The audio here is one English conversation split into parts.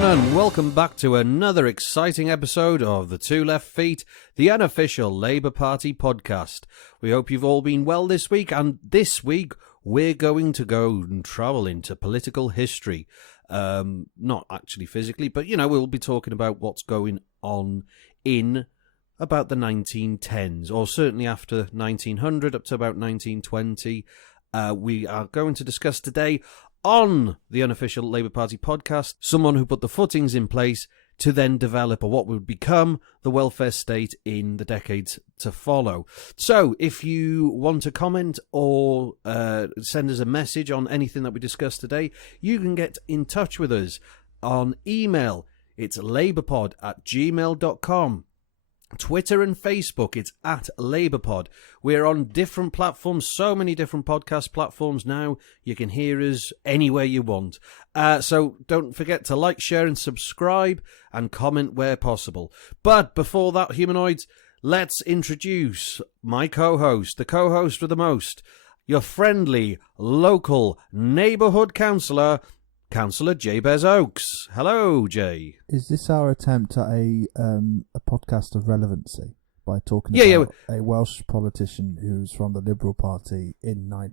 everyone, and welcome back to another exciting episode of The Two Left Feet, the unofficial Labour Party podcast. We hope you've all been well this week, and this week we're going to go and travel into political history. Not actually physically, but, we'll be talking about what's going on in about the 1910s, or certainly after 1900 up to about 1920. We are going to discuss today on the unofficial Labour Party podcast someone who put the footings in place to then develop what would become the welfare state in the decades to follow. So if you want to comment or send us a message on anything that we discussed today, you can get in touch with us on email. It's labourpod@gmail.com. Twitter and Facebook, it's @LabourPod. We're on different platforms, so many different podcast platforms now. You can hear us anywhere you want. So don't forget to like, share and subscribe and comment where possible. But before that, humanoids, let's introduce my co-host, the co-host with the most, your friendly, local, neighbourhood councillor, Councillor Jabez Oakes. Hello, Jay. Is this our attempt at a podcast of relevancy by talking about a Welsh politician who's from the Liberal Party in the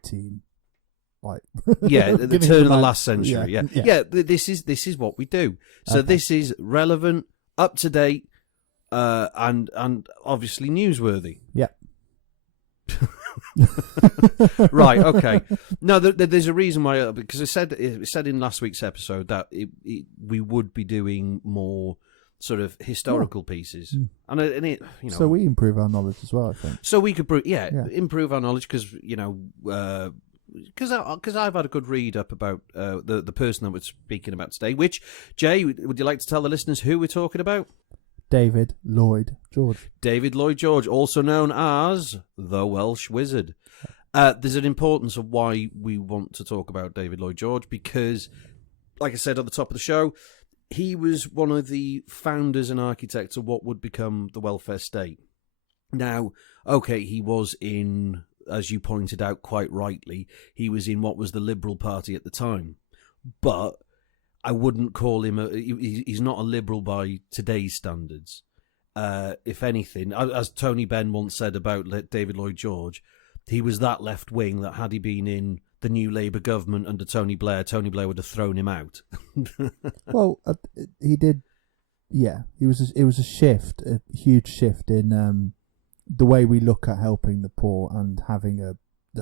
turn of the last century? Yeah. This is what we do. So This is relevant, up to date, and obviously newsworthy. Yeah. Right, okay. No, there's a reason why, because it said in last week's episode that we would be doing more sort of historical pieces, and it so we improve our knowledge as well, I think. So we could improve our knowledge because I've had a good read up about the person that we're speaking about today. Which, Jay, would you like to tell the listeners who we're talking about? David Lloyd George. David Lloyd George, also known as the Welsh Wizard. There's an importance of why we want to talk about David Lloyd George because, like I said at the top of the show, he was one of the founders and architects of what would become the welfare state. Now, okay, he was in, as you pointed out quite rightly, he was in what was the Liberal Party at the time. But I wouldn't call him he's not a liberal by today's standards. If anything, as Tony Benn once said about David Lloyd George, he was that left wing that had he been in the new Labour government under Tony Blair would have thrown him out. Well, he did. Yeah, it was a shift, a huge shift in the way we look at helping the poor and having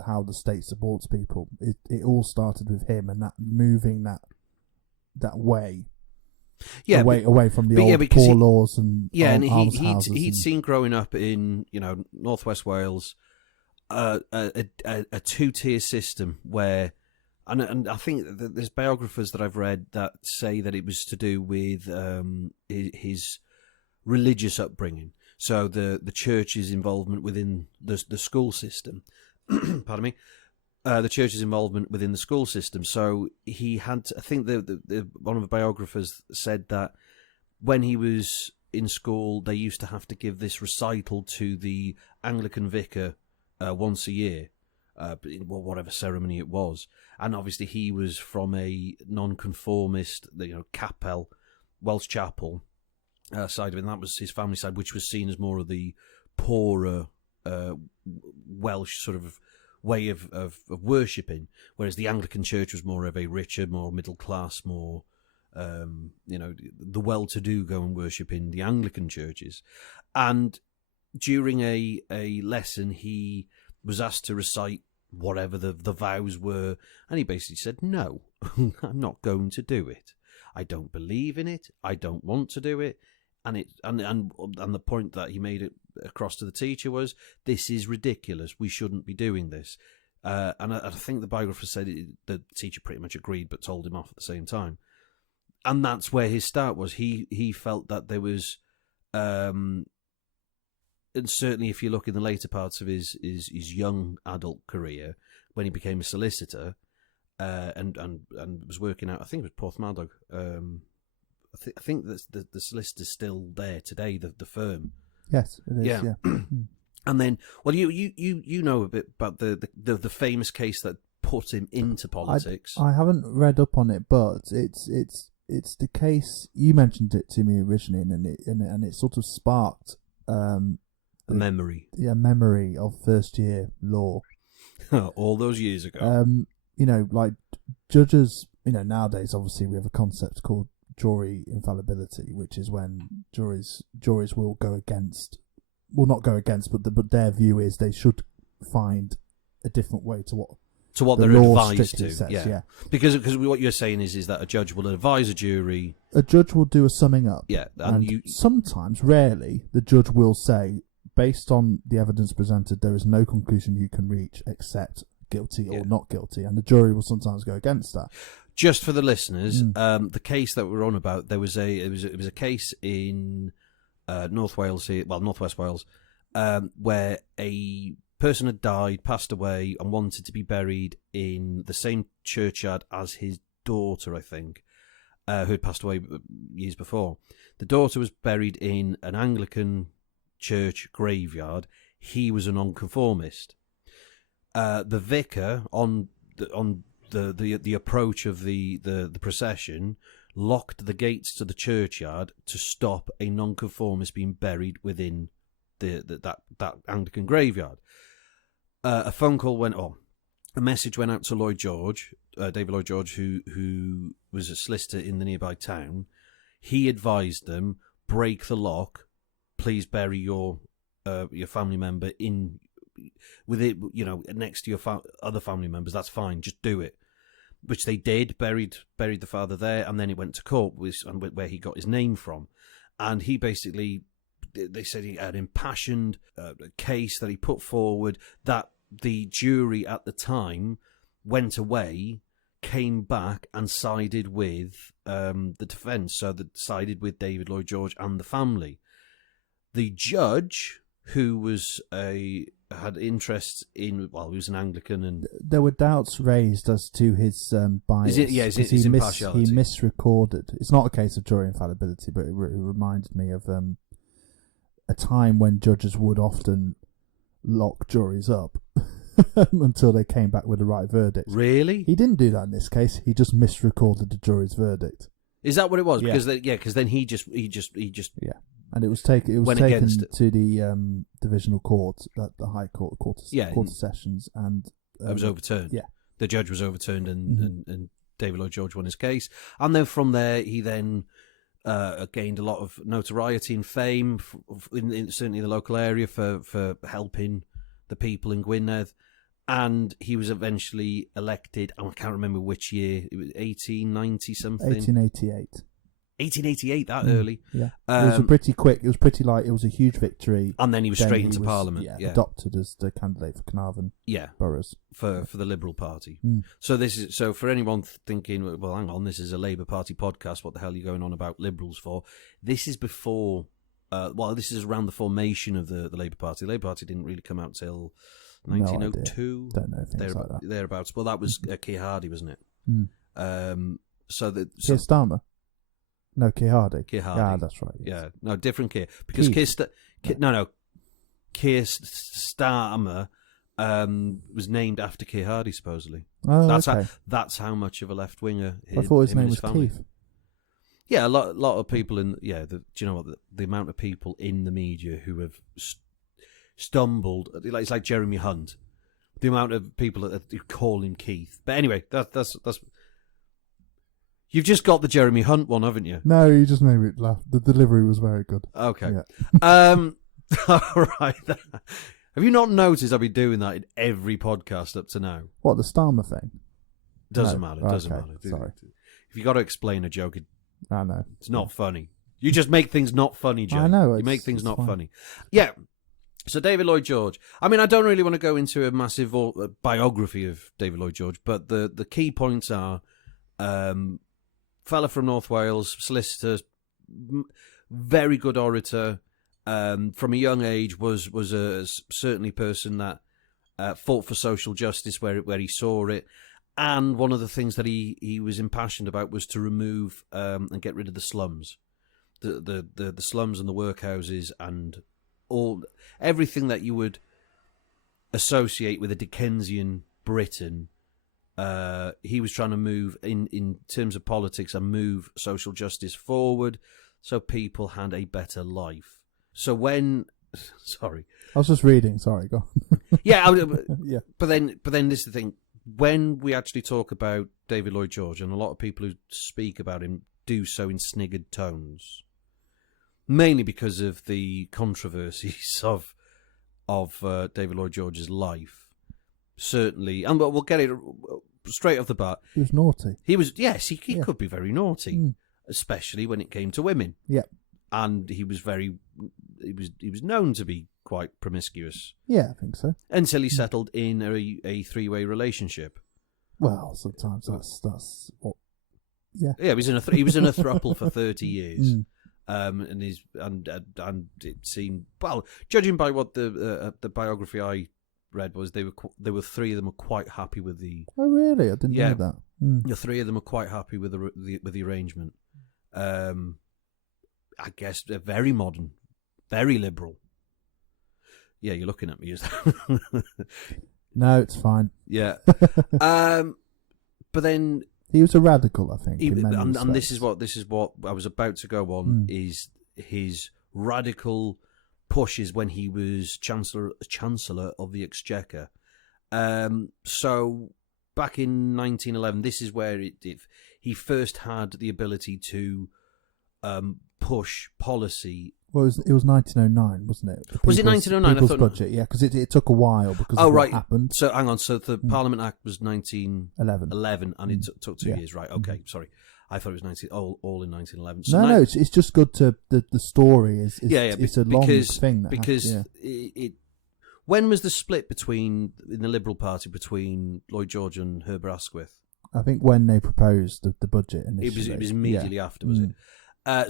how the state supports people. It all started with him and that moving that way, away from the old poor laws and he'd seen growing up in northwest Wales a two-tier system where, and I think that there's biographers that I've read that say that it was to do with his religious upbringing. So the church's involvement within the school system. Pardon me. The church's involvement within the school system. So he had, I think one of the biographers said that when he was in school, they used to have to give this recital to the Anglican vicar once a year, whatever ceremony it was. And obviously he was from a non-conformist, Capel, Welsh Chapel side of it, and that was his family side, which was seen as more of the poorer Welsh sort of way of worshipping, whereas the Anglican Church was more of a richer, more middle class, more the well-to-do go and worship in the Anglican churches. And during a lesson, he was asked to recite whatever the vows were, and he basically said, "No, I'm not going to do it. I don't believe in it. I don't want to do it." And the point that he made it across to the teacher was, this is ridiculous. We shouldn't be doing this. And I think the biographer said the teacher pretty much agreed, but told him off at the same time. And that's where his start was. He felt that there was, and certainly if you look in the later parts of his young adult career, when he became a solicitor, and was working out, I think it was Porthmadog. I think that the solicitor's still there today, the firm. Yes, it is. Yeah. And then, well, you know a bit about the famous case that put him into politics. I haven't read up on it, but it's it's the case. You mentioned it to me originally, and it sort of sparked a memory. Yeah, memory of first year law. All those years ago. Like judges. Nowadays, obviously, we have a concept called jury infallibility, which is when juries will go against. Well, not go against, but their view is they should find a different way to what they're advised to. Says, yeah. Because what you're saying is that a judge will advise a jury. A judge will do a summing up. Yeah, and sometimes, rarely, the judge will say, based on the evidence presented, there is no conclusion you can reach except guilty or not guilty, and the jury will sometimes go against that. Just for the listeners, the case that we're on about, it was a case in North West Wales, where a person had died, passed away, and wanted to be buried in the same churchyard as his daughter, I think, who had passed away years before. The daughter was buried in an Anglican church graveyard. He was a nonconformist. The vicar on the approach of the procession locked the gates to the churchyard to stop a nonconformist being buried within that Anglican graveyard. A phone call went on. A message went out to Lloyd George, David Lloyd George, who was a solicitor in the nearby town. He advised them, break the lock, please bury your family member with it, next to your other family members. That's fine, just do it. Which they did, buried the father there, and then it went to court, where he got his name from. And he basically, they said he had an impassioned case that he put forward, that the jury at the time went away, came back and sided with the defence, so they sided with David Lloyd George and the family. The judge, who had interests in, he was an Anglican, and there were doubts raised as to his bias. His impartiality. He misrecorded. It's not a case of jury infallibility, but it reminded me of a time when judges would often lock juries up until they came back with the right verdict. Really? He didn't do that in this case. He just misrecorded the jury's verdict. Is that what it was? Yeah. Because then he just and it was taken to the divisional court, the High Court, Court of Sessions, and it was overturned. Yeah, the judge was overturned, and David Lloyd George won his case. And then from there, he then gained a lot of notoriety and fame, certainly in the local area, for helping the people in Gwynedd. And he was eventually elected, I can't remember which year, it was 1890 something. 1888. 1888, that early. Yeah. It was pretty quick. It was it was a huge victory. And then he was straight into Parliament. Yeah, adopted as the candidate for Carnarvon boroughs. For the Liberal Party. So for anyone thinking, well, hang on, this is a Labour Party podcast, what the hell are you going on about Liberals for? This is before, this is around the formation of the Labour Party. The Labour Party didn't really come out till 1902. Don't know things like that. Thereabouts. Well, that was Keir Hardie, wasn't it? Keir Starmer? No, Keir Hardie. Keir Hardie. Yeah, that's right. Yes. Yeah, no, different Keir. Because Keir Starmer was named after Keir Hardie, supposedly. Oh, that's how much of a left winger. I thought his name was Keith. Yeah, a lot of people do you know what? The amount of people in the media who have stumbled, it's like Jeremy Hunt. The amount of people that call him Keith. But anyway, that's. You've just got the Jeremy Hunt one, haven't you? No, you just made me laugh. The delivery was very good. Okay. Yeah. All right. Have you not noticed I've been doing that in every podcast up to now? What, the Starmer thing? Doesn't matter. Doesn't matter. Sorry. If you got to explain a joke, I know. It's not funny. You just make things not funny, Joe. I know. You make things not funny. Yeah. So David Lloyd George. I mean, I don't really want to go into a massive biography of David Lloyd George, but the key points are... fella from North Wales, solicitor, very good orator. From a young age, was a certainly person that fought for social justice where he saw it. And one of the things that he was impassioned about was to remove and get rid of the slums, the slums and the workhouses and everything that you would associate with a Dickensian Britain. He was trying to move in terms of politics and move social justice forward, so people had a better life. So when, sorry, I was just reading. Sorry, go on. Yeah, Yeah. But then this is the thing. When we actually talk about David Lloyd George, and a lot of people who speak about him do so in sniggered tones, mainly because of the controversies of David Lloyd George's life. Certainly, and we'll get it straight off the bat. He was naughty. He was, yes, he could be very naughty, especially when it came to women. Yeah, and he was known to be quite promiscuous. Yeah, I think so. Until he settled in a three-way relationship. Well, sometimes that's what. Yeah. Yeah, he was in a throuple for 30 years. And it seemed, well, judging by what the biography I read was, there were three of them were quite happy with the. Oh really? I didn't know that. The three of them were quite happy with the arrangement. I guess they're very modern, very liberal. Yeah, you're looking at me. No, it's fine. Yeah. But then. He was a radical, I think. And this is what I was about to go on, is his radical pushes when he was Chancellor of the Exchequer. So back in 1911, this is where he first had the ability to push policy. Well, it was 1909, wasn't it? Was it 1909? People's budget, yeah, because it took a while because of what happened. So hang on. So the Parliament Act was 1911, and it took 2 years, right? Okay, sorry. I thought it was all in 1911. So no, it's just good to the story is it's a long thing. When was the split in the Liberal Party between Lloyd George and Herbert Asquith? I think when they proposed the budget initially. It was immediately after, was it?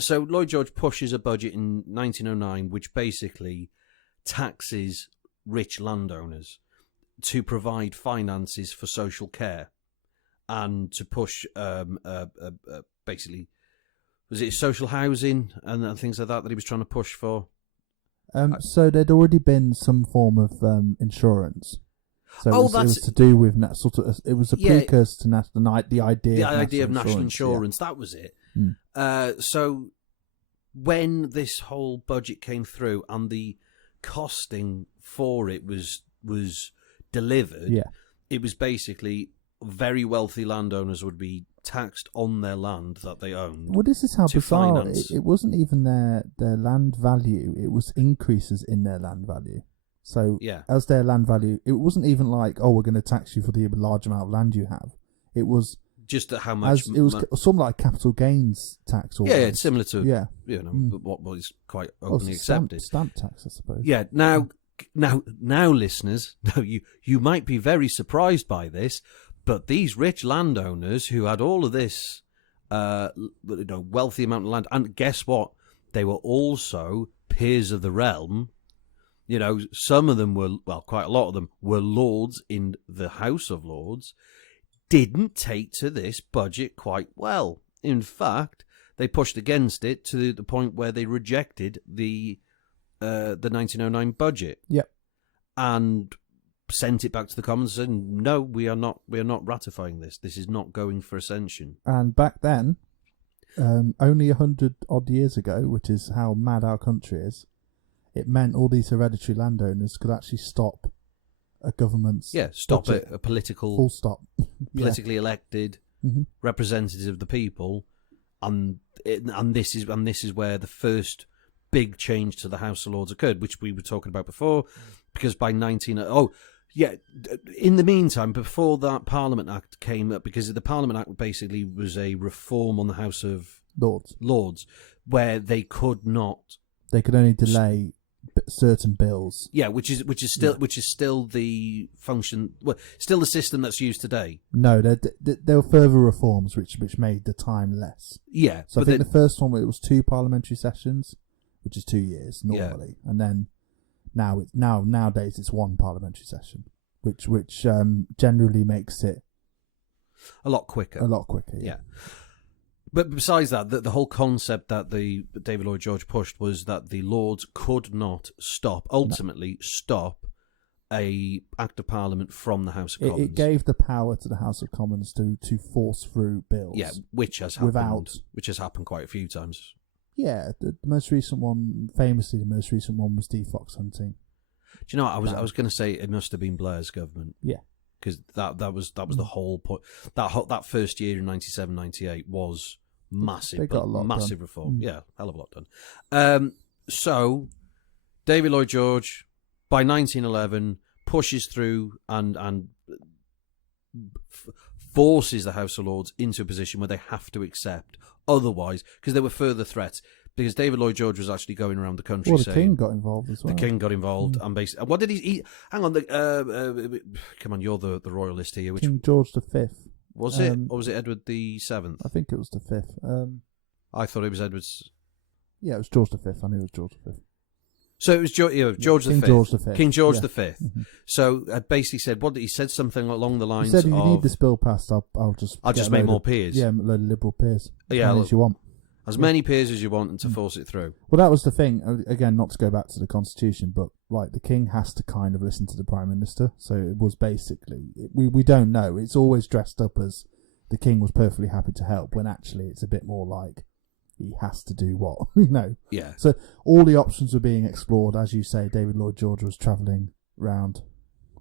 So Lloyd George pushes a budget in 1909 which basically taxes rich landowners to provide finances for social care and to push basically, was it social housing and things like that he was trying to push for? So there'd already been some form of insurance. So it was to do with it was a precursor to the idea of national insurance. Yeah. That was it. So when this whole budget came through and the costing for it was delivered, it was basically very wealthy landowners would be taxed on their land that they owned. Well, this is how bizarre. It wasn't even their land value. It was increases in their land value. So as their land value, it wasn't even like, oh, we're going to tax you for the large amount of land you have. It was just how much. It was something like capital gains tax. Almost. Yeah, it's similar to what is quite openly accepted. Stamp tax, I suppose. Yeah. Now, listeners, you might be very surprised by this, but these rich landowners who had all of this, wealthy amount of land, and guess what? They were also peers of the realm. You know, some of them quite a lot of them were lords in the House of Lords, didn't take to this budget quite well. In fact, they pushed against it to the point where they rejected the 1909 budget. Yep. And sent it back to the Commons and no, we are not ratifying this. This is not going for ascension. And back then, only 100 odd years ago, which is how mad our country is, it meant all these hereditary landowners could actually stop a government's a political full stop, politically elected representatives of the people, and this is where the first big change to the House of Lords occurred, which we were talking about before, because by in the meantime, before that Parliament Act came up, because the Parliament Act basically was a reform on the House of Lords, where they could only delay certain bills. Yeah, which is still the function, still the system that's used today. No, there were further reforms which made the time less. Yeah, so I think the first one, it was 2 parliamentary sessions, which is 2 years normally, and then nowadays it's 1 parliamentary session, which generally makes it a lot quicker. Yeah. But besides that, the whole concept that the David Lloyd George pushed was that the Lords could not stop a Act of Parliament from the House of Commons. It gave the power to the House of Commons to force through bills. Yeah, which has happened. Which has happened quite a few times. Yeah, the most recent one, famously, was defox hunting. Do you know what? I was going to say it must have been Blair's government. Yeah, because that was the whole point. That first year in 97, 98 was massive. They got a lot massive done. reform. Yeah, hell of a lot done. So David Lloyd George by 1911 pushes through and forces the House of Lords into a position where they have to accept. Otherwise, because there were further threats. Because David Lloyd George was actually going around the country saying... Well, the King got involved as well. The King got involved. And basically... What did he... Hang on. Come on, you're the royalist here. King George V. Was it? Or was it Edward VII? I think it was the 5th. I thought it was Edward's... Yeah, it was George V. I knew it was George V. So it was George V. King George V. King George V. Mm-hmm. So basically said... He said something along the lines of... He said, if you need this bill passed, I'll just make more peers. Yeah, a load of Liberal peers. Yeah. As you want. As many peers as you want and to force it through. Well, that was the thing. Again, not to go back to the Constitution, but like the King has to kind of listen to the Prime Minister. So it was basically... We don't know. It's always dressed up as the King was perfectly happy to help, when actually it's a bit more like he has to do what? Yeah. So all the options were being explored. As you say, David Lloyd George was travelling around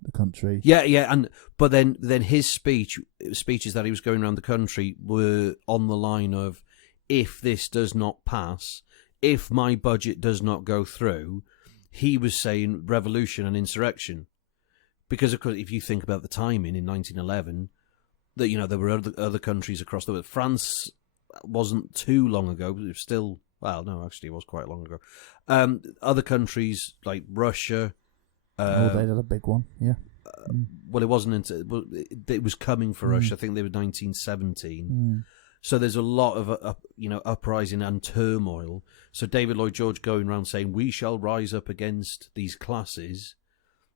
the country. Yeah, but then his speeches that he was going around the country were on the line of, if this does not pass, if my budget does not go through, he was saying revolution and insurrection. Because, of course, if you think about the timing in 1911, that there were other countries across the world. France wasn't too long ago, but it was still... Well, no, actually, it was quite long ago. Other countries, like Russia... they had a big one, yeah. Well, it wasn't it was coming for Russia. I think they were 1917. So there's a lot of uprising and turmoil. So David Lloyd George going around saying we shall rise up against these classes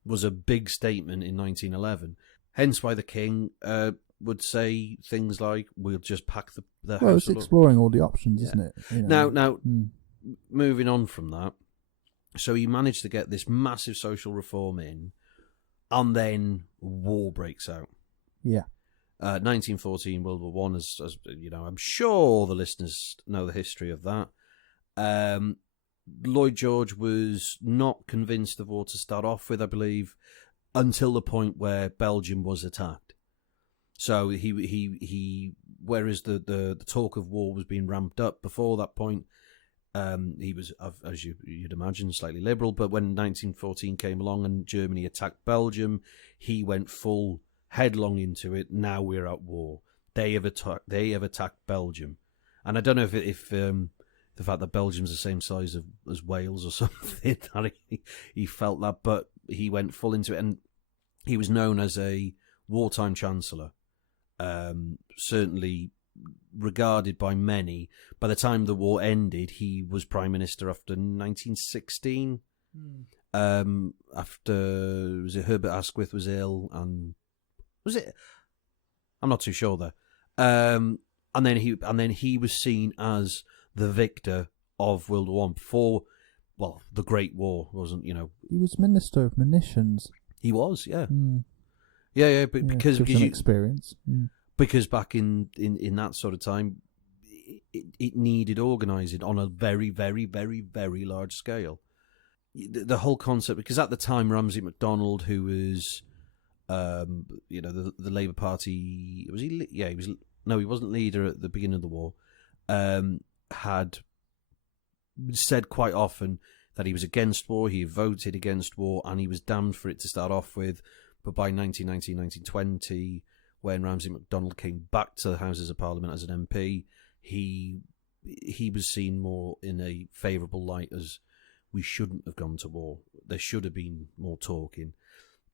was a big statement in 1911. Hence why the King would say things like, "We'll just pack the house." Well, it's exploring all the options, isn't it? Now, moving on from that, so he managed to get this massive social reform in, and then war breaks out. Yeah. 1914, World War One, as I'm sure the listeners know the history of that. Lloyd George was not convinced of war to start off with, I believe, until the point where Belgium was attacked. So he whereas the talk of war was being ramped up before that point, he was, as you'd imagine, slightly liberal. But when 1914 came along and Germany attacked Belgium, he went full headlong into it. Now we're at war. They have attacked Belgium, and I don't know if the fact that Belgium's the same size as Wales or something that he felt that, but he went full into it, and he was known as a wartime chancellor. Certainly regarded by many. By the time the war ended, he was prime minister after 1916. After was it Herbert Asquith was ill, and was it? I'm not too sure there. And then he was seen as the victor of World War One before. Well, the Great War wasn't. He was Minister of Munitions. He was, yeah. Yeah, but because you experience. Because back in that sort of time, it needed organising on a very, very, very, very large scale. The whole concept, because at the time Ramsay MacDonald, who was, the Labour Party, was he? Yeah, he was. No, he wasn't leader at the beginning of the war. Had said quite often that he was against war. He voted against war, and he was damned for it to start off with. But by 1919, 1920, when Ramsay MacDonald came back to the Houses of Parliament as an MP, he was seen more in a favourable light as we shouldn't have gone to war. There should have been more talking.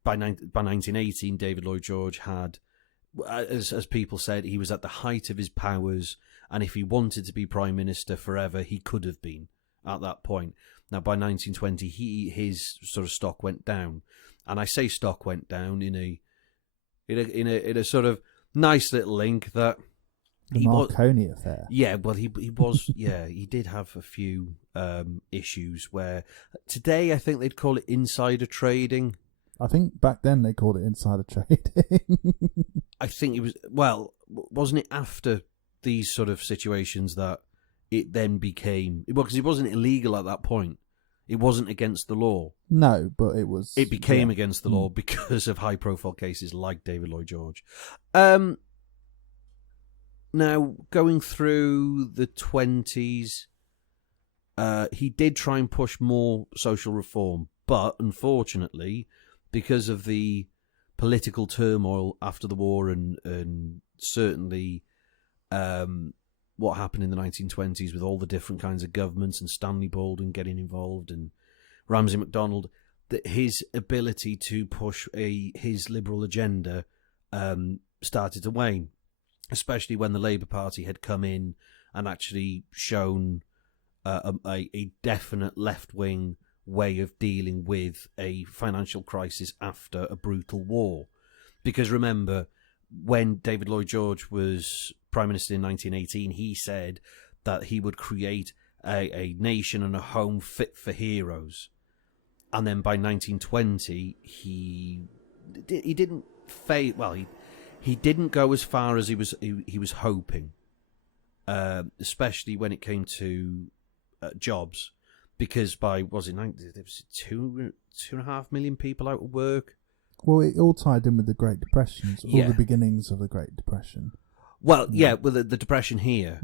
By 1918, David Lloyd George had, as people said, he was at the height of his powers, and if he wanted to be Prime Minister forever, he could have been at that point. Now, by 1920, his sort of stock went down. And I say stock went down in a sort of nice little link that the Marconi affair. Yeah, well, he was. Yeah, he did have a few issues where today I think they'd call it insider trading. I think back then they called it insider trading. I think it was, well, wasn't it after these sort of situations that it then became, well, because it wasn't illegal at that point. It wasn't against the law. No, but it was. It became against the law because of high-profile cases like David Lloyd George. Now, going through the 20s, he did try and push more social reform, but unfortunately, because of the political turmoil after the war and certainly what happened in the 1920s with all the different kinds of governments and Stanley Baldwin getting involved and Ramsay MacDonald, that his ability to push his liberal agenda started to wane, especially when the Labour Party had come in and actually shown a definite left-wing way of dealing with a financial crisis after a brutal war. Because remember, when David Lloyd George was Prime Minister in 1918, he said that he would create a nation and a home fit for heroes. And then by 1920, he didn't fail. Well, he didn't go as far as he was hoping, especially when it came to jobs, because by there was 2.5 million people out of work. Well, it all tied in with the Great Depression, all the beginnings of the Great Depression. Well, well, the Depression here.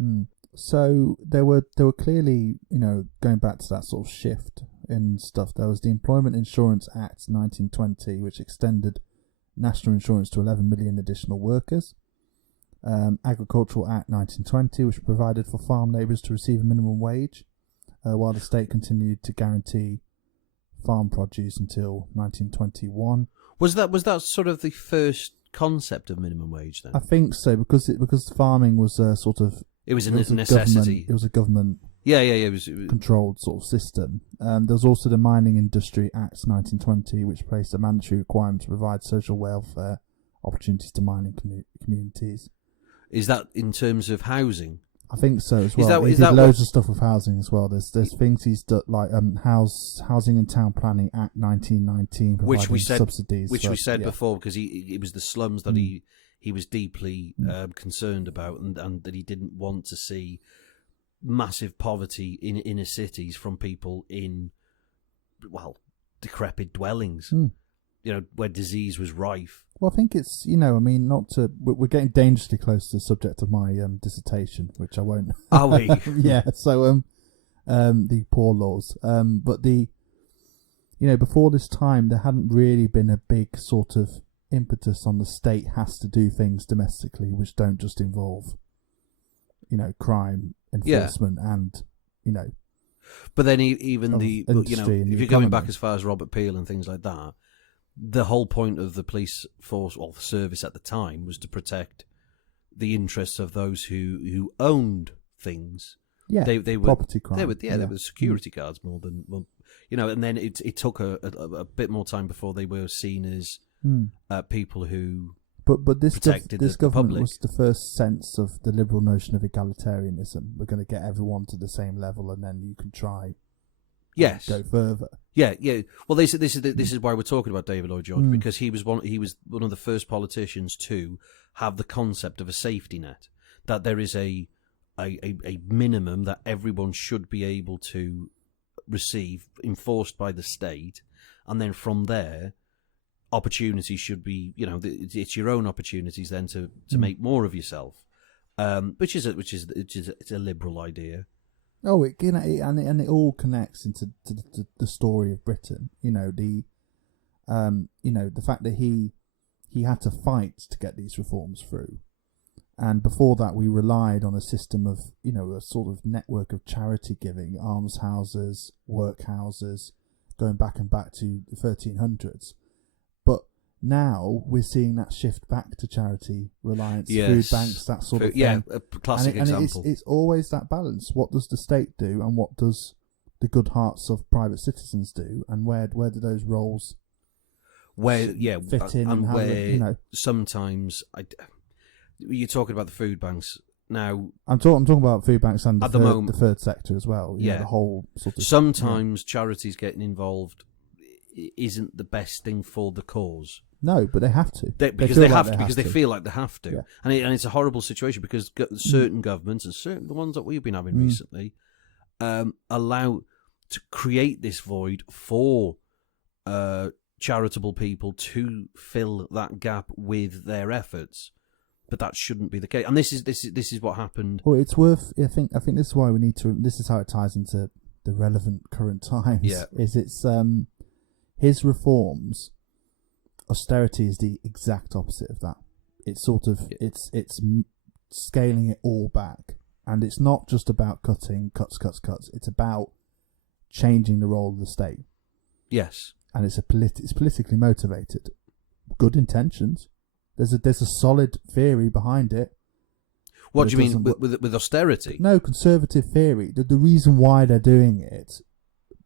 So there were clearly, going back to that sort of shift in stuff. There was the Employment Insurance Act 1920, which extended national insurance to 11 million additional workers. Agricultural Act 1920, which provided for farm labourers to receive a minimum wage, while the state continued to guarantee farm produce until 1921. Was that sort of the first concept of minimum wage then? I think so, because farming was a sort of... It was a necessity. It was a government it was controlled sort of system. There was also the Mining Industry Act 1920, which placed a mandatory requirement to provide social welfare opportunities to mining communities. Is that in terms of housing? I think so as well. He did loads of stuff with housing as well. There's things he's done, like Housing and Town Planning Act 1919, providing subsidies. Which we said before, because it was the slums that he was deeply concerned about, and that he didn't want to see massive poverty in inner cities from people in, decrepit dwellings, where disease was rife. Well, I think it's, we're getting dangerously close to the subject of my dissertation, which I won't. Are we? Yeah, so the poor laws. But before this time, there hadn't really been a big sort of impetus on the state has to do things domestically, which don't just involve, crime enforcement and, But then even if you're going back as far as Robert Peel and things like that, the whole point of the police force or the service at the time was to protect the interests of those who owned things. Yeah, they were property crime. They were security guards more than and then it took a bit more time before they were seen as people who. But this government public. was the first sense of the liberal notion of egalitarianism. We're going to get everyone to the same level, and then you can try. Yes. Go further. Yeah. Well, this is why we're talking about David Lloyd George, because he was one of the first politicians to have the concept of a safety net, that there is a minimum that everyone should be able to receive, enforced by the state, and then from there, opportunities should be, it's your own opportunities then to make more of yourself, which is a liberal idea. Oh, it all connects into the story of Britain. The fact that he had to fight to get these reforms through, and before that we relied on a system of a sort of network of charity giving, almshouses, workhouses, going back to the 1300s. But now we're seeing that shift back to charity reliance, food banks, that sort of thing. Yeah, a classic example. It's always that balance. What does the state do, and what does the good hearts of private citizens do, and where do those roles fit in, and where sometimes you're talking about the food banks now. I'm talking about food banks and at the moment the third sector as well. The whole sort of sometimes charities getting involved isn't the best thing for the cause. No, but they have to. Because they feel like they have to. Yeah. And it's a horrible situation because certain governments, and certain the ones that we've been having recently, allow to create this void for charitable people to fill that gap with their efforts. But that shouldn't be the case. And this is what happened. Well, it's worth. I think this is why we need to. This is how it ties into the relevant current times. Yeah. It's his reforms. Austerity is the exact opposite of that. It's sort of it's scaling it all back, and it's not just about cutting cuts. It's about changing the role of the state. Yes, and it's politically motivated. Good intentions. There's a solid theory behind it. What do you mean with austerity? No, conservative theory. The reason why they're doing it.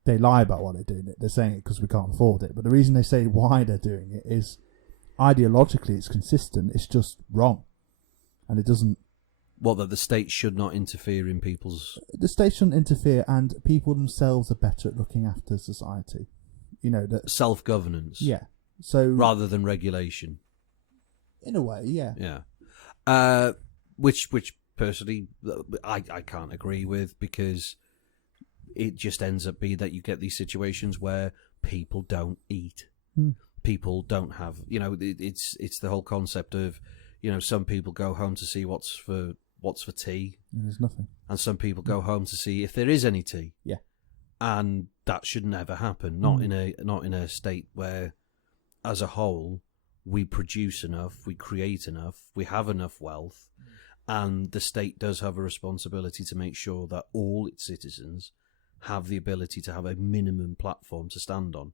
They lie about why they're doing it. They're saying it because we can't afford it. But the reason they say why they're doing it is ideologically it's consistent. It's just wrong. And it doesn't... Well, that the state should not interfere in people's... The state shouldn't interfere, and people themselves are better at looking after society. You know, that... Self-governance. Yeah. So... Rather than regulation. In a way, yeah. Yeah. Which personally, I can't agree with, because... It just ends up being that you get these situations where people don't eat. People don't have, it's the whole concept of, some people go home to see what's for tea. And there's nothing. And some people go home to see if there is any tea. Yeah. And that should never happen. Not in a state where, as a whole, we produce enough, we create enough, we have enough wealth, and the state does have a responsibility to make sure that all its citizens have the ability to have a minimum platform to stand on.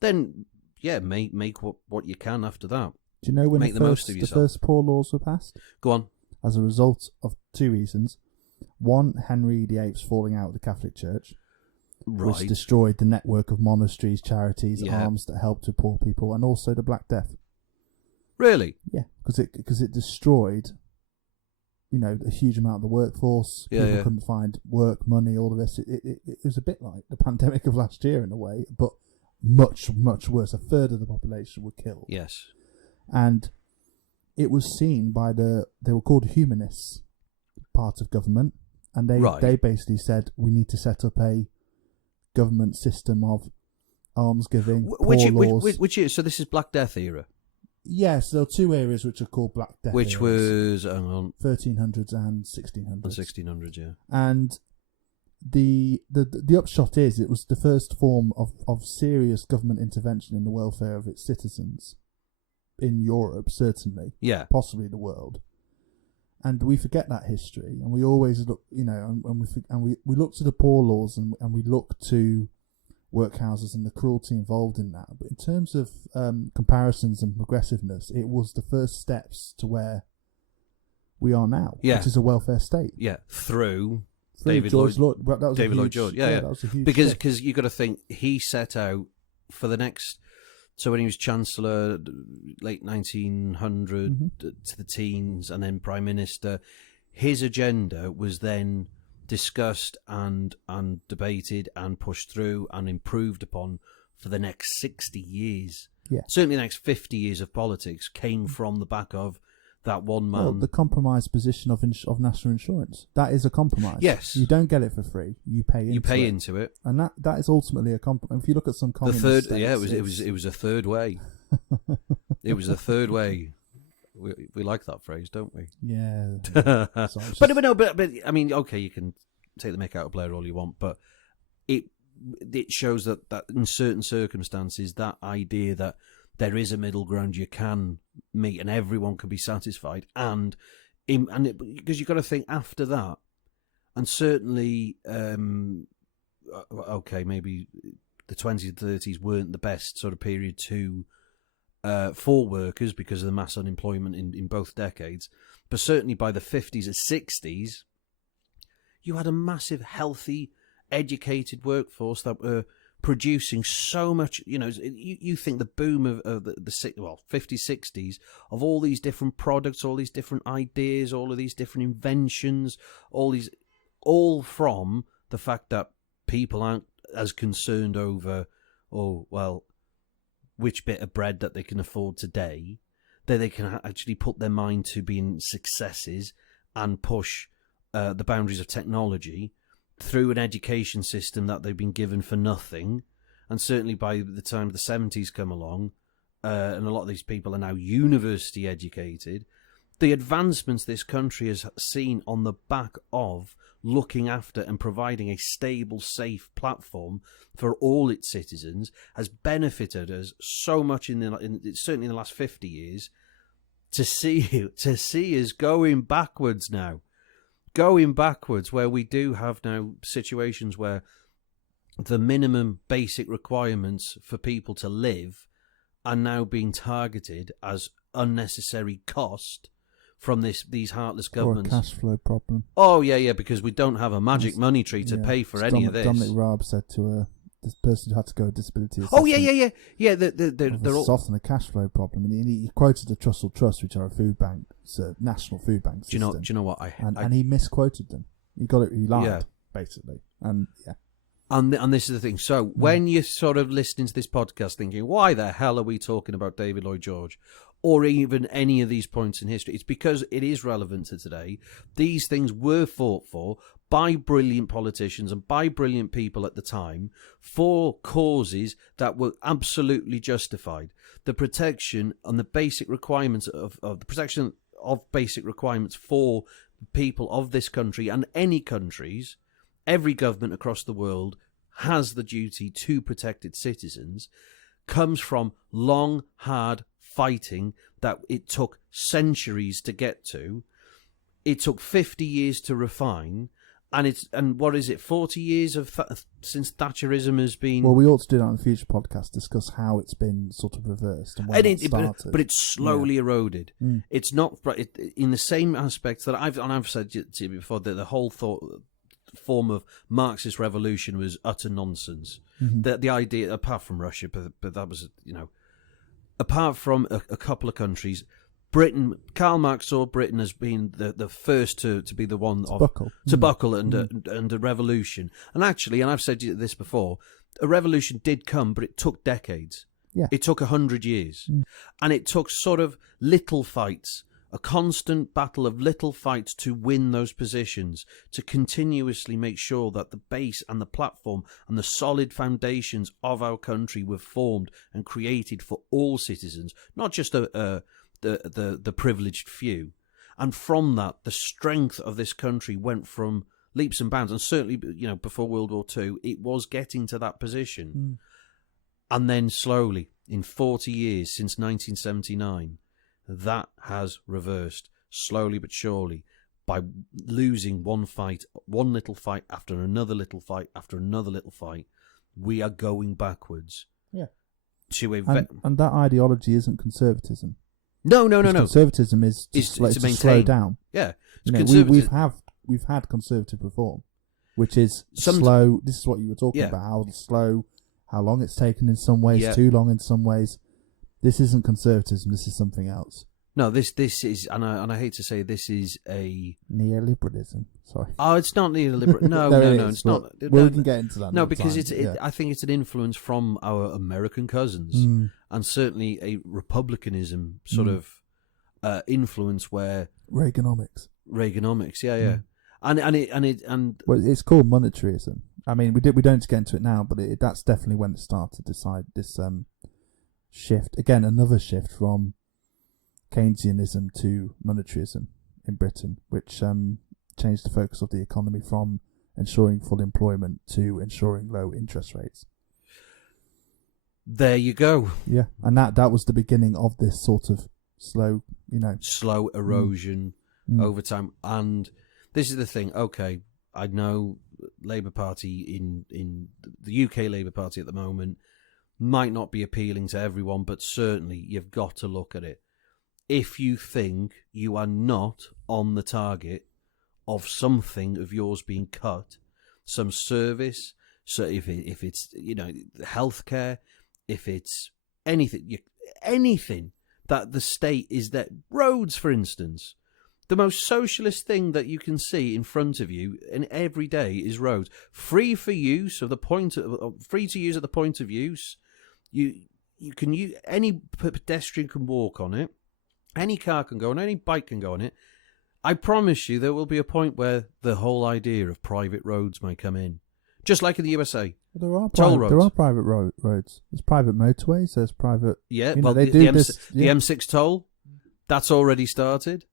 Then, yeah, make what you can after that. Do you know when the first poor laws were passed? Go on. As a result of two reasons. One, Henry VIII's falling out with the Catholic Church, which destroyed the network of monasteries, charities, alms that helped to poor people, and also the Black Death. Really? Yeah, because it destroyed... a huge amount of the workforce. People couldn't find work, money, all of this. It was a bit like the pandemic of last year in a way, but much, much worse. A third of the population were killed. Yes. And it was seen by they were called humanists, part of government, and they basically said, we need to set up a government system of almsgiving, poor laws. So this is Black Death era? Yes, there are two areas which are called Black Death. Which eras. Was, hang on, 1300s and 1600s. 1600s, yeah. And the upshot is it was the first form of serious government intervention in the welfare of its citizens in Europe, certainly. Yeah. Possibly the world. And we forget that history, and we always look, and we look to the poor laws, and we look to workhouses and the cruelty involved in that. But in terms of comparisons and progressiveness, it was the first steps to where we are now, which is a welfare state. Yeah, through David Lloyd George. Yeah. That was a huge because you got to think he set out for the next. So when he was Chancellor, late 1900 to the teens, and then Prime Minister, his agenda was then discussed and debated and pushed through and improved upon for the next 60 years. Yeah. Certainly the next 50 years of politics came from the back of that one man. Well, the compromise position of national insurance. That is a compromise. Yes. You don't get it for free. You pay into it. And that is ultimately a compromise. If you look at some communist states, it was a third way. It was a third way. We like that phrase, don't we? Yeah. But I mean, okay, you can take the mick out of Blair all you want, but it shows that in certain circumstances, that idea that there is a middle ground you can meet and everyone can be satisfied, and because you've got to think after that, and certainly, okay, maybe the 20s and 30s weren't the best sort of period for workers because of the mass unemployment in both decades. But certainly by the 50s and 60s, you had a massive, healthy, educated workforce that were producing so much. You think the boom of the 50s, 60s, of all these different products, all these different ideas, all of these different inventions, all from the fact that people aren't as concerned over, which bit of bread that they can afford today, that they can actually put their mind to being successes and push the boundaries of technology through an education system that they've been given for nothing. And certainly by the time the 70s come along, and a lot of these people are now university educated, the advancements this country has seen on the back of looking after and providing a stable, safe platform for all its citizens has benefited us so much certainly in the last 50 years. To see us going backwards now, where we do have now situations where the minimum basic requirements for people to live are now being targeted as unnecessary cost from these heartless governments. Or a cash flow problem. Oh, yeah, because we don't have a magic money tree to pay for any of this. Dominic Raab said to this person who had to go with disability assessment. Oh, yeah. They're all... It's often a cash flow problem. And he quoted the Trussell Trust, which are a food bank, it's a national food bank system. Do you know what? And he misquoted them. He got it. He lied, basically. And yeah. And this is the thing. So when you're sort of listening to this podcast thinking, why the hell are we talking about David Lloyd George or even any of these points in history? It's because it is relevant to today. These things were fought for by brilliant politicians and by brilliant people at the time for causes that were absolutely justified. The protection and the basic requirements of the protection of basic requirements for people of this country and any countries. Every government across the world has the duty to protect its citizens, comes from long, hard fighting that it took centuries to get to. It took 50 years to refine, and what is it, 40 years since Thatcherism has been... Well, we ought to do that on a future podcast, discuss how it's been sort of reversed and when it started. But it's slowly eroded. It's not... in the same aspects that I've said to you before, that the whole form of Marxist revolution was utter nonsense. The idea, apart from Russia, but that was, apart from a couple of countries, Britain, Karl Marx saw Britain as being the first to be the one to buckle and a revolution. And actually, and I've said this before, a revolution did come, but it took decades. Yeah. It took 100 years. And it took sort of little fights, a constant battle of little fights to win those positions, to continuously make sure that the base and the platform and the solid foundations of our country were formed and created for all citizens, not just the privileged few. And from that, the strength of this country went from leaps and bounds. And certainly, before World War II, it was getting to that position. And then slowly, in 40 years, since 1979, that has reversed, slowly but surely, by losing one little fight after another little fight after another little fight. We are going backwards. Yeah. And that ideology isn't conservatism. No. Conservatism is to slow down. Yeah. We've had conservative reform, which is slow. This is what you were talking about, how slow, how long it's taken in some ways, too long in some ways. This isn't conservatism. This is something else. No, this is, and I hate to say, this is a neoliberalism. Sorry. Oh, it's not neoliberal. No, it's not. We can get into that. No, because I think it's an influence from our American cousins, and certainly a republicanism sort of influence where Reaganomics. Yeah. And well, it's called monetarism. I mean, we don't get into it now, but that's definitely when it started. This shift again, another shift from Keynesianism to monetarism in Britain, which changed the focus of the economy from ensuring full employment to ensuring low interest rates. There you go. Yeah, and that was the beginning of this sort of slow erosion over time. And this is the thing. Okay, I know Labour Party in the UK Labour Party at the moment might not be appealing to everyone, but certainly you've got to look at it. If you think you are not on the target of something of yours being cut, some service, so if it's healthcare, if it's anything that the state is that roads, for instance, the most socialist thing that you can see in front of you and every day is roads, free for use free to use at the point of use. you can use any pedestrian can walk on it, any car can go on, any bike can go on it. I promise you, there will be a point where the whole idea of private roads may come in, just like in the USA. There are toll roads. There are private roads. There's private motorways. There's private. Yeah, you know, well, they the, do the, this. the M6 toll, that's already started.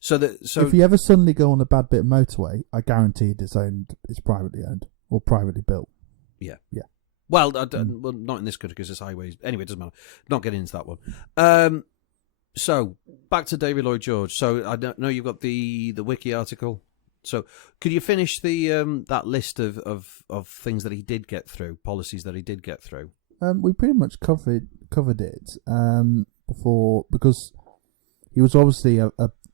So if you ever suddenly go on a bad bit of motorway, I guarantee it's privately owned or privately built. Yeah. Yeah. Well, well, not in this country because it's highways. Anyway, it doesn't matter. Not getting into that one. So back to David Lloyd George. So I know you've got the wiki article. So could you finish the that list of things that he did get through, policies that he did get through? We pretty much covered it before, because he was obviously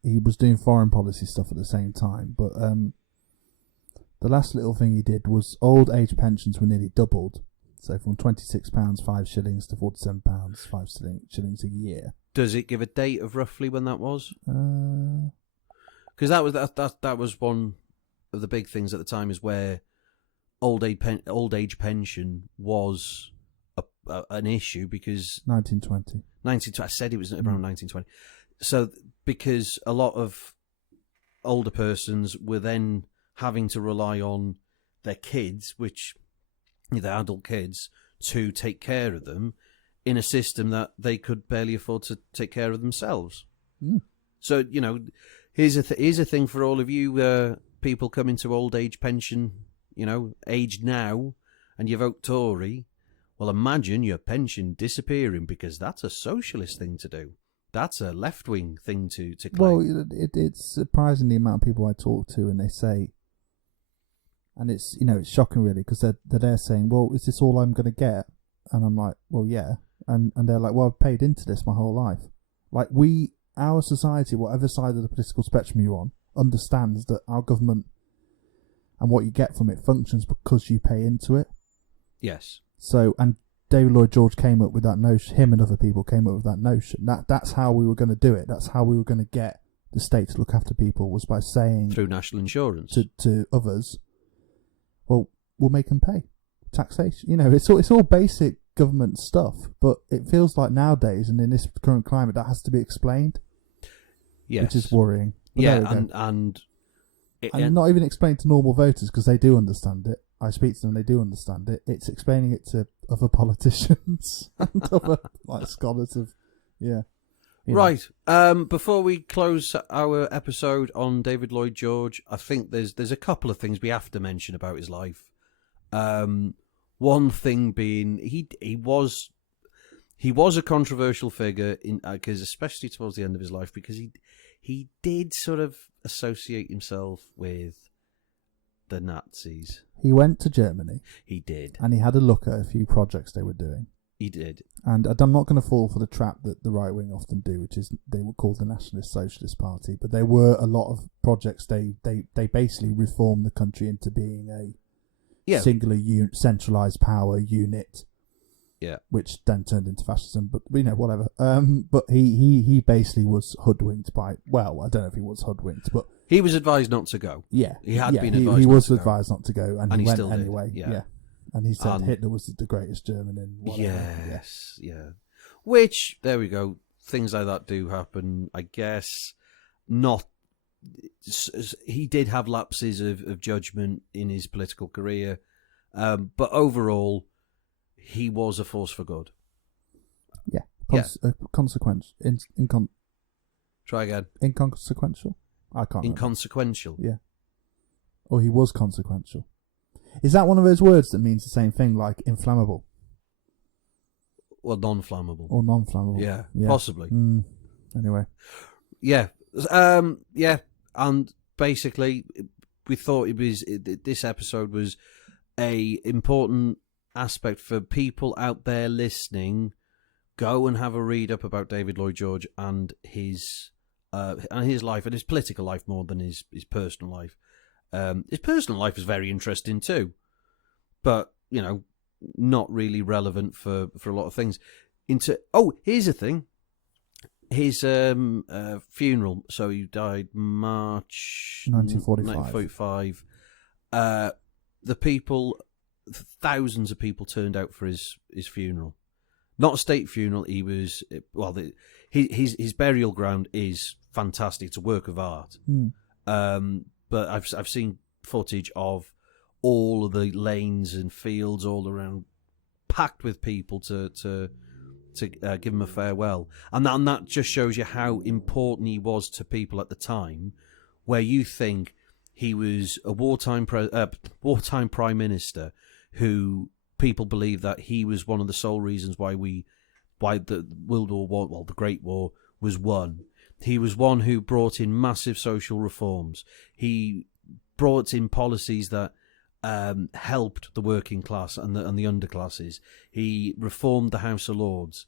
he was doing foreign policy stuff at the same time. But the last little thing he did was old age pensions were nearly doubled. So from £26 5 shillings to £47 5 shillings a year. Does it give a date of roughly when that was? Because that was one of the big things at the time, is where old age pension was an issue, because 1920. I said it was around 1920. So because a lot of older persons were then having to rely on their kids, which their adult kids, to take care of them in a system that they could barely afford to take care of themselves. So, you know, here's a thing for all of you people coming to old age pension, you know, age now, and you vote Tory. Well, imagine your pension disappearing, because that's a socialist thing to do. That's a left-wing thing to claim. Well, it's surprising the amount of people I talk to, and they say, and it's, you know, it's shocking really, because they're saying, well, is this all I'm going to get? And I'm like, well, yeah. And they're like, well, I've paid into this my whole life. Like, our society, whatever side of the political spectrum you're on, understands that our government and what you get from it functions because you pay into it. Yes. So, and David Lloyd George came up with that notion. Him and other people came up with that notion. That's how we were going to do it. That's how we were going to get the state to look after people, was by saying, through national insurance to others, well, we'll make them pay taxation. You know, it's all basic government stuff, but it feels like nowadays, and in this current climate, that has to be explained. Yes, which is worrying. But and not even explained to normal voters, because they do understand it. I speak to them, they do understand it. It's explaining it to other politicians and other scholars of, yeah. Right. Before we close our episode on David Lloyd George, I think there's a couple of things we have to mention about his life. One thing being, he was a controversial figure, because especially towards the end of his life, because he did sort of associate himself with the Nazis. He went to Germany. He did. And he had a look at a few projects they were doing. He did. And I'm not going to fall for the trap that the right wing often do, which is they were called the Nationalist Socialist Party, but there were a lot of projects. They basically reformed the country into being a singular centralized power unit. Yeah. Which then turned into fascism, but you know, whatever. But he basically was hoodwinked by, well, I don't know if he was hoodwinked, but he was advised not to go. Yeah. He had been advised. He was advised not to go, and he went still anyway. Did. Yeah. And he said Hitler was the greatest German in whatever. Yes, yeah. Which, there we go. Things like that do happen, I guess. Not. He did have lapses of judgment in his political career, but overall, he was a force for good. Yeah. Consequential. Try again. Inconsequential? I can't remember. Inconsequential. Yeah. Or he was consequential. Is that one of those words that means the same thing, like inflammable? Well, non-flammable. Or non-flammable. Yeah, possibly. Anyway. Yeah. Yeah. And basically, we thought this episode was a important aspect for people out there listening. Go and have a read up about David Lloyd George and his life, and his political life more than his personal life. His personal life is very interesting too, but you know, not really relevant for a lot of things. Here's the thing: his funeral. So he died March 1945. Thousands of people turned out for his funeral. Not a state funeral. He was his burial ground is fantastic. It's a work of art. But I've seen footage of all of the lanes and fields all around, packed with people to give him a farewell, and that just shows you how important he was to people at the time. Where you think he was a wartime prime minister, who people believe that he was one of the sole reasons why the World War I, the Great War, was won. He was one who brought in massive social reforms. He brought in policies that helped the working class and the underclasses. He reformed the House of Lords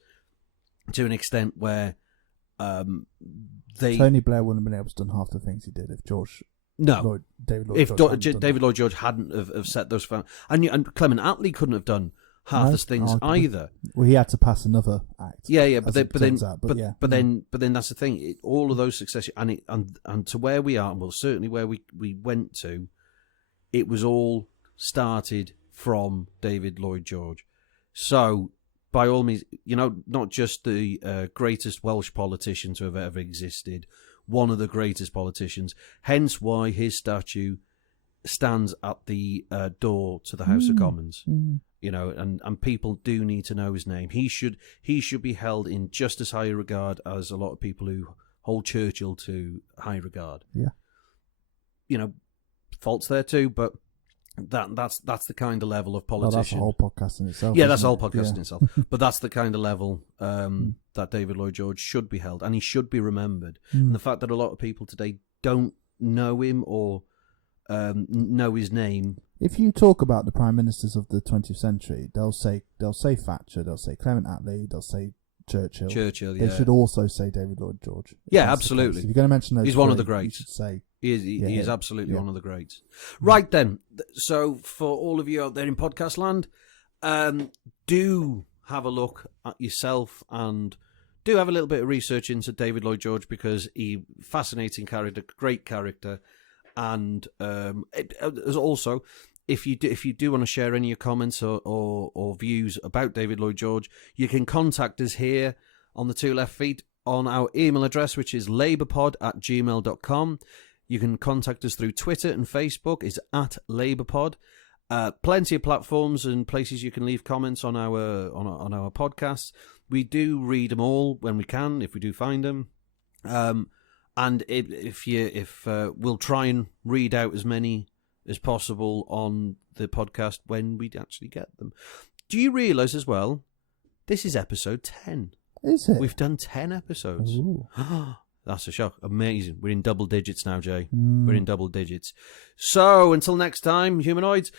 to an extent where Tony Blair wouldn't have been able to do half the things he did if David Lloyd George hadn't have set those and Clement Attlee couldn't have done half the things either. Well, he had to pass another act. But then that's the thing. All of those successes and to where we are, well, certainly where we went to, it was all started from David Lloyd George. So, by all means, not just the greatest Welsh politician to have ever existed, one of the greatest politicians, hence why his statue stands at the door to the House of Commons. And people do need to know his name. He should be held in just as high a regard as a lot of people who hold Churchill to high regard. Yeah. Faults there too, but that's the kind of level of politician. That's a whole podcast in itself. Yeah, that's a whole podcast in itself. But that's the kind of level that David Lloyd George should be held, and he should be remembered. And the fact that a lot of people today don't know him or know his name. If you talk about the prime ministers of the 20th century, they'll say Thatcher, they'll say Clement Attlee, they'll say Churchill. Yeah. They should also say David Lloyd George. Yeah, absolutely. If you're going to mention those, he's one of the greats. You should say he is absolutely one of the greats. Right then, so for all of you out there in podcast land, do have a look at yourself and do have a little bit of research into David Lloyd George, because fascinating character, great character, and also, if you do want to share any of your comments or views about David Lloyd George, you can contact us here on the Two Left Feet on our email address, which is labourpod@gmail.com. You can contact us through Twitter and Facebook. It's @LabourPod. Plenty of platforms and places you can leave comments on our podcasts. We do read them all when we can, if we do find them. And if we'll try and read out as many as possible on the podcast when we actually get them. Do you realise as well, this is episode 10. Is it? We've done 10 episodes. That's a shock. Amazing. We're in double digits now, Jay. We're in double digits. So, until next time, humanoids,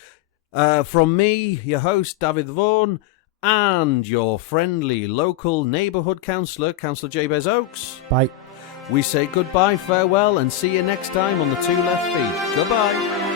from me, your host, Dafydd Vaughan, and your friendly local neighbourhood councillor, Councillor Jabez Oakes. Bye. We say goodbye, farewell, and see you next time on the Two Left Feet. Goodbye.